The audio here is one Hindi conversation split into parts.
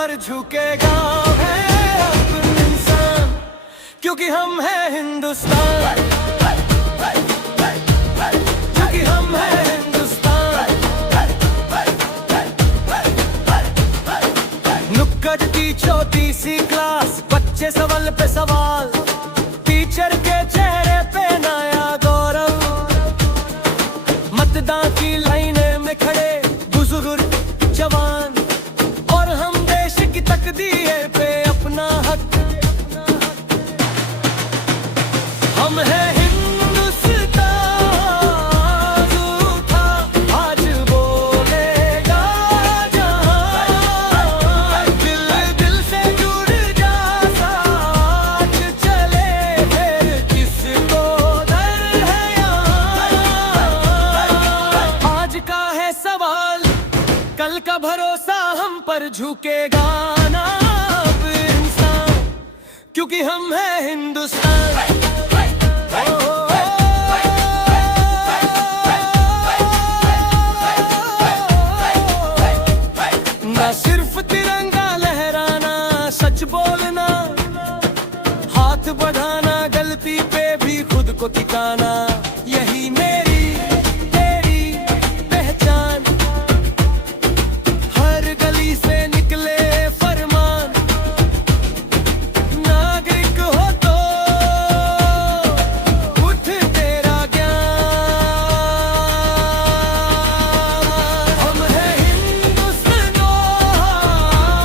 पर झुकेगा है अब इंसान, क्योंकि हम है हिंदुस्तान, क्योंकि हम है हिंदुस्तान। नुक्कड़ की छोटी सी क्लास, बच्चे सवाल पे सवाल, टीचर के चेहरे पे नया गौरव। मतदान की लाइनें में खड़े बुजुर्ग जवान, और हम देश की तकदीर पे अपना हक। हम है हिंदुस्तान उठा, आज बोलेगा जहां। दिल दिल से जुड़ जा, साथ चले, फिर किसको डर है यहाँ। आज का है सवाल, कल का भरोसा हम पर झुकेगा ना अब इंसान, क्योंकि हम है हिंदुस्तान। ना सिर्फ तिरंगा लहराना, सच बोलना, हाथ बढ़ाना, गलती पे भी खुद को टिकाना, यही मेरी तेरी पहचान। हर गली से निकले फरमान, नागरिक हो तो उठ तेरा ज्ञान। हम है हिंदुस्तान,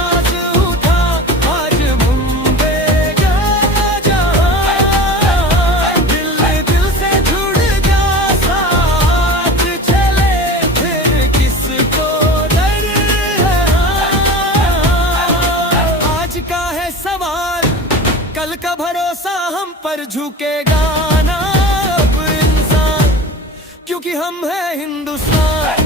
आज उठा, आज मुंबेगा जहां। दिल दिल से जुड़ जा, साथ चले, फिर किसको डर है। आज का है सवाल, कल का भरोसा हम पर झुकेगा ना अब इंसान, क्योंकि हम है हिंदुस्तान।